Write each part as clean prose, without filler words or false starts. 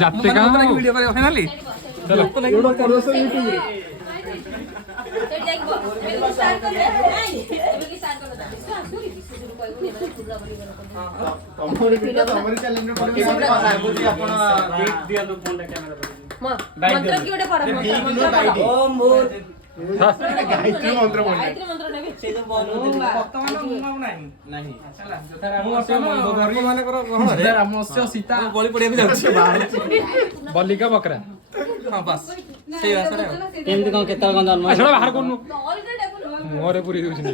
जाते का वीडियो करे फाइनली चलो गायत्री मंत्र सीता बलि पड़िया बलिका बकरा हाँ बस सही भाषा केमती कौन केतल कौन जन्म छड़ा बाहर कोनु मोरे पूरी दोछ नि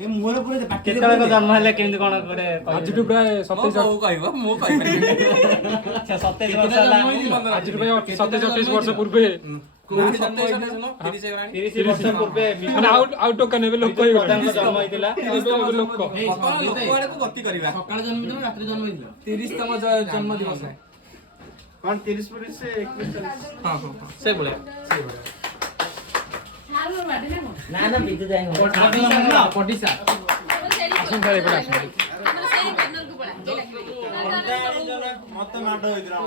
ए मोरे पूरे केतल को जन्म हेले केमती कौन करे आजटु प्राय 27 कहबो मो कहबो अच्छा 27 वर्ष होला आजटु प्राय 27 वर्ष पूर्वे 30 वर्ष पूर्वे माने आउट टोकन हेबे लोक कहि गला जन्म होइतिला लोक लोक वाले को गति करबा सकाळ जन्म दिनो रात्री जन्म दिनो 30तम जन्म दिवस है कौन 30 पूरे से 21 हां हां से बोले ना ना बिजु जाई हो पटिसा आसन खाली पड़ा मत माड होइद्रा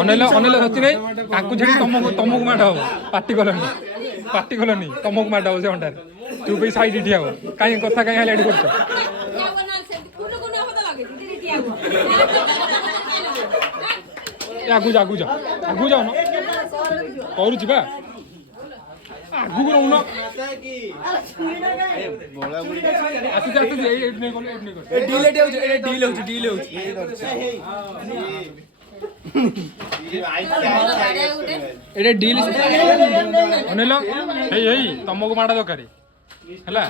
अनेल अनेल सच्ची नहीं ताकू छेड़ी तमको माड हो पार्टी कलनी तमको माड हो से अंडा तू भी साइड ठिया हो काई कथा काई हाइलाइट करछ आगु जा न करू छिबा आगु को रहउन बोला बुड़ी आसु जा तू एट नहीं कोले डील हो एटे डील अनेल हेई तमको माडा दरकारी हला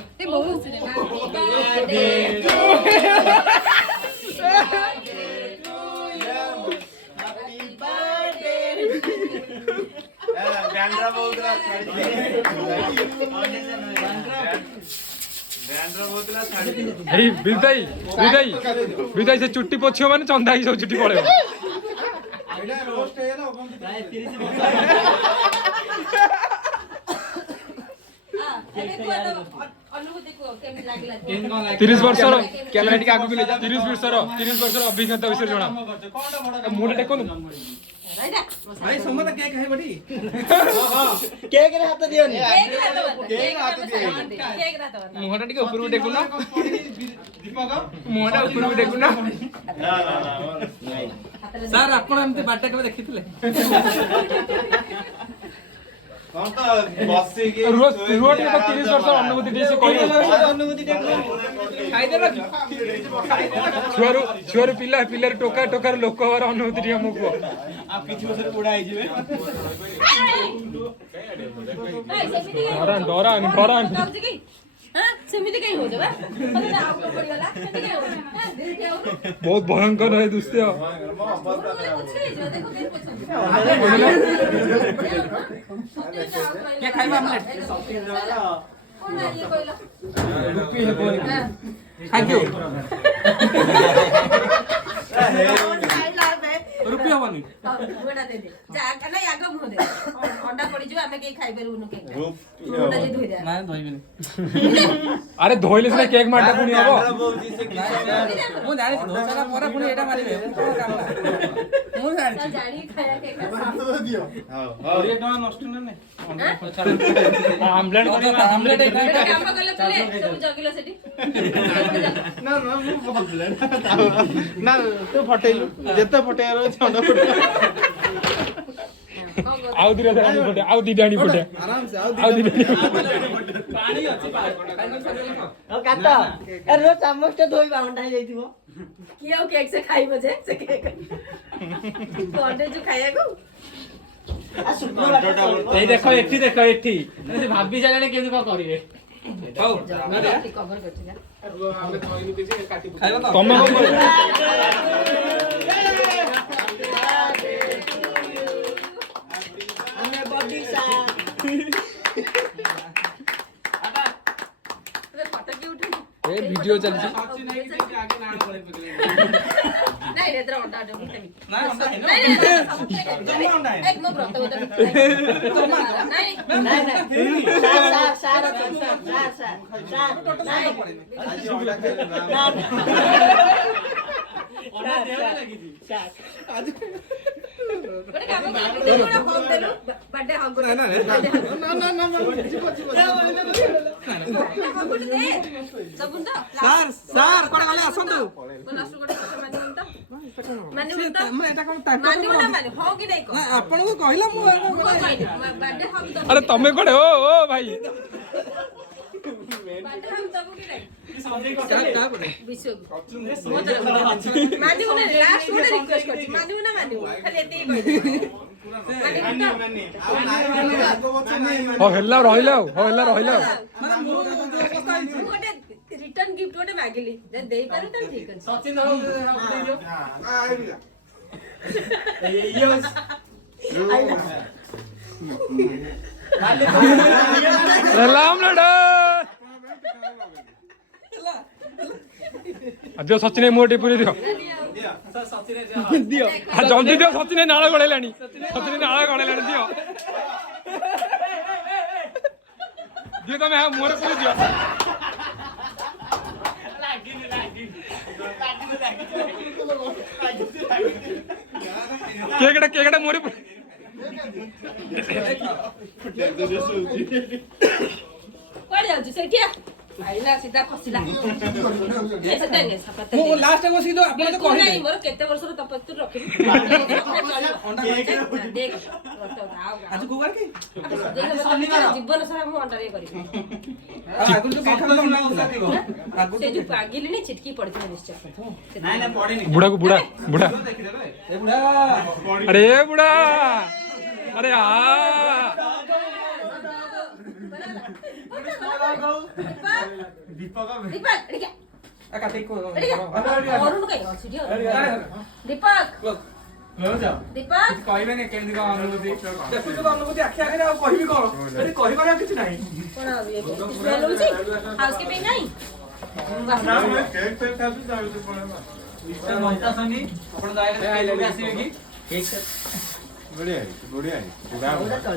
बैंड्रा बोलरा हेई विदाई से चुट्टी पोछियो माने चंदा ही सब चुट्टी पळेबो एडा रोस्ट है ना प्राय 30 तीस वर्ष अभिज्ञता विषय जना मुंडे टेकनु भाई समत केक है बड़ी केक रे हाथ दियो नि केक हाथ दियो मुहटा टिके ऊपर टेकु ना दीपक मुहटा ऊपर टेकु ना ना सर आपण एमते बाटा केबे देखिथिले कौन तो बॉसी के रोड में तो 30 वर्ष अनुभूति देसी कोई अनुभूति देखो खाइ देला छुआरु पिल्ला टोका लोक हर अनुभूति टिया मुको आ पिछु से उड़ाई जिवे डरान हां सेमिति कहीं हो जाबे पता आउट पड़ी वाला सेमिति कहीं हो हां धीरे के आओ बहुत भयंकर है दोस्तों देखो कहीं पसंद क्या खाइबा आमलेट कौन है ये कोइला रुपी है बोल थैंक यू रुपी हवनी गोडा दे दे जा नहीं आगो मुह दे अंडा पड़ी जो हमें के खाइ बेरु केक गोडा जे धोइ दे ना धोइबेनी अरे धोइले से केक मारटा पुनी हबो मु जानि धोसाला परे पुनी एटा मारिबे मु जानि जानी खाया केक दियो हां ये टका नष्ट ना नहीं आमलेट एटा काम करले चले सब जगिलो सेठी ना मु बोलले ना तू फटेलु जेते फटेरो छंड फटे आउ दिरे दानी फटे आउ दी दानी फटे आराम से आउ दी पानी अछि ओ काटा ए रो चम्मच तो धोई बाउंडा ही जाइथिबो कियो केक से खाइबो जे से केक कोडे जो खाया को आ सुनो ए देखो एठी भाभी जाने केमि को करिवे हौ कवर करछि जा आमे थोइनु दिसे काटी खाइबा तमे हमें बॉडी सा फोटो की उठे ए वीडियो चलछि ନାଇଁ ଏଥର ଅଣ୍ଡା ଅଣ୍ଡା ମୁତେମି ନାଇଁ, ଅଣ୍ଡା ହେଇନି। ନାଇଁ ଜମା ଅଣ୍ଡା ହେଇନି। ଏକ ମୋ ବ୍ରତ ବୋଧ ନାଇଁ ନାଇଁ ନାଇଁ ସାର୍ ନାଇଁ ଆଜି ଅଣ୍ଡା ଖାଇଲେ ନା। ଗୋଟେ କାମ କର ତୁ ଗୋଟେ ହଗ ଦେଲୁ ବାର୍ଥଡେ ହଗ ନା, ନା, ସବୁ ତ ସାର୍ ସାର୍ କୁଆଡେ ଗଲେ ଆସନ୍ତୁ। ଲାଷ୍ଟ ଗୋଟେ କଥା ମାନିବୁନି ତ ମାନିବୁନି ତ ଏଟା କଣ ତାଙ୍କ ମାନିବୁ ନା ମାନି ହଁ କି ନାଇଁ କହ ଆପଣଙ୍କୁ କହିଲା ମୁଁ ବାର୍ଥଡେ ହଗ ଦବୁ ଆରେ ତମେ କୋଟେ ଓ ଭାଇ ବାର୍ଥଡେ ହଗ ଦବୁ କି ନାଇଁ ତାପରେ ବିଶ୍ୱକୁ ମାନିବୁ ନା ଲାଷ୍ଟ ଗୋଟେ ରିକ୍ୱେଷ୍ଟ କରିଛି ମାନିବୁ ନା ମାନିବୁ ଖାଲି ଏତିକି କହିଦେ ହଉ ହେଲା ରହିଲା ଆଉ ହଉ ହେଲା ରହିଲା ଆଉ ମୁଁ ଗୋଟେ ରିଟର୍ନ ଗିଫ୍ଟ ଗୋଟେ ମାଗିଲି ଯଦି ଦେଇପାରୁ ତାହେଲେ ଠିକ ଅଛି ହେଲା ଆମଲେଟ ଦିଅ ସଚିନ ମୋ ଟିପୁରି ଦିଅ ଜଲ୍ଦି ଦିଅ ସଚିନ ନାଳ ଗଳେଇଲାଣି ସଚିନ ନାଳ ଗଳେଇଲାଣି ଦିଅ ଦିଅ ତମେ ମୁହଁରେ ପୁରୀ ଦିଅ କେକଟା ମୁହଁରେ ପୁରୀ କୁଆଡେ ଯାଉଛି ସେଇଠି ଆଇଲା ସିଧା ଖସିଲା ମୁଁ ଲାଷ୍ଟ ବସି ତ ଆପଣ ତ କହିଲେ ନାଇଁ ମୋର କେତେ ବର୍ଷର ତପସ୍ୟା ରଖିବି ଆଜି କୋବାର କି ଜୀବନ ସାରା ମୁଁ ଅଣ୍ଡାରେ କରିବି ଆଗରୁ ତ କେକ୍ ଖାଉଥିଲା ସେ ଯୋଉ ପାଗିଲିନି ଛିଟକି ପଡିଥିଲା ନିଶ୍ଚୟ ନାଇଁ ନାଇଁ ପଡିନି ବୁଢାକୁ ବୁଢା ଦେଖିଦେବେ ଏ ବୁଢା अरे बुढ़ा अरे आ दीपक କାଟି କୋ ଅରୁଣ କାଇଁ ଅଛି ଦୀପକ ଦୀପକ କହିବେନି କେମିତି କଣ ଅନୁଭୂତି ଦେଖୁଛୁ ତ ଅନୁଭୂତି ଆଖି ଆଗରେ ଆଉ କହିବି କଣ ଏଠି କହିବାର କିଛି ନାହିଁ କଣ ସ୍ମେଲ ହଉଛି ହାଉସ କିପିଂ ନାହିଁ ଆପଣ ଦୟାକରି ଆସିବେ କି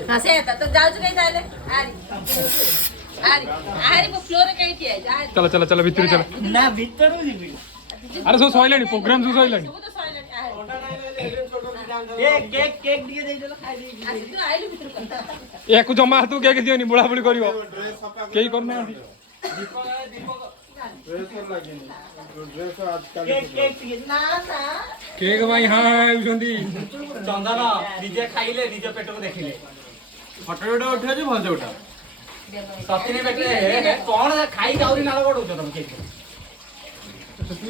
ହଁ ସେ ତ ଯାଉଛୁ କାଇଁ ତାହେଲେ ଆରି ଆରି ମୋ ଫ୍ଲୋରରେ କାଇଁ ଠିଆ ହେଇଛି चलो चलो चलो भितर चलो ନା ଭିତରୁ ଯିବି अरे सब सइलानी प्रोग्राम सब सइलानी ସବୁ ତ ସଇଲାଣି ଆରି କେକ୍ ଟିକେ ଦେଇଦେଲ ଖାଇ ଦେଇକି ଆସି ତୁ ଆଇଲୁ ଭିତରକୁ ୟାକୁ ଜମା ହାତକୁ କେକ୍ ଦିଅନି ବୁଢା ବୁଢୀ କରିବ କେହି କରୁନାହାନ୍ତି କେକ୍ ଟିକେ ନା କେକ୍ ଭାଇ ହଁ ହେଉଛନ୍ତି ଚନ୍ଦନ ନିଜେ ଖାଇଲେ ନିଜ ପେଟକୁ ଦେଖିଲେ ଫଟୋ ଗୋଟେ ଉଠେଇଛୁ ଭଲ ଉଠା ସଚିନ ବେଟରେ କଣ ଖାଇକି ଆହୁରି ନାଳ ଗଡଉଛ ତମେ କେକ୍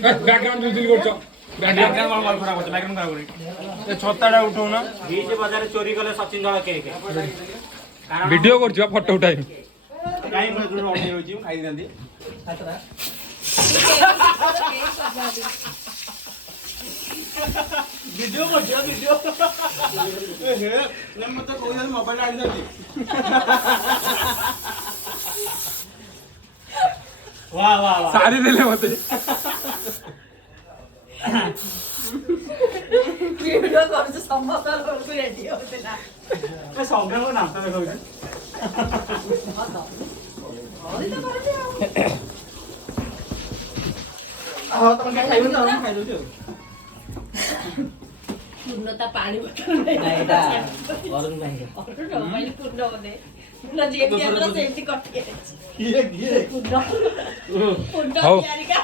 ବ୍ୟାକଗ୍ରାଉଣ୍ଡ ମ୍ୟୁଜିକ କରୁଛ ଛତାଟା ଉଠଉନ ବିଚ ବଜାର ଚୋରି କଲେ ସଚିନ ଦଳ କେକ୍ ଭିଡିଓ କରୁଛୁ ଫଟୋ ଉଠାଇବି କାଇଁ ମୁଁ ଏଥର ଅଣ୍ଡେଇ ରହୁଛି ମୁଁ ଖାଇଦିଅନ୍ତି ଭିଡିଓ କରୁଛ ଭିଡିଓ ମତେ କହୁଛନ୍ତି ମୋବାଇଲ ଆଣିଛନ୍ତି वा वा वा सारी दिले मते ଭିଡିଓ କରୁଛୁ ସମସ୍ତ ଘରକୁ ରେଡି ହଉଥିଲା मैं सौम्य को नाश्ता में खाऊंगी हाँ तो मैं खाई ना खाई दो जो ପୂର୍ଣ୍ଣତା ପାଣି ବୋତଲ ଅରୁଣ ଭାଇ ପୂର୍ଣ୍ଣ ବୋଧେ ପୂର୍ଣ୍ଣ ଯେମିତି ଆମର ସେମିତି କଟି ଯାଇଛି ये ପୂର୍ଣ୍ଣ ହଉ ତିଆରିକା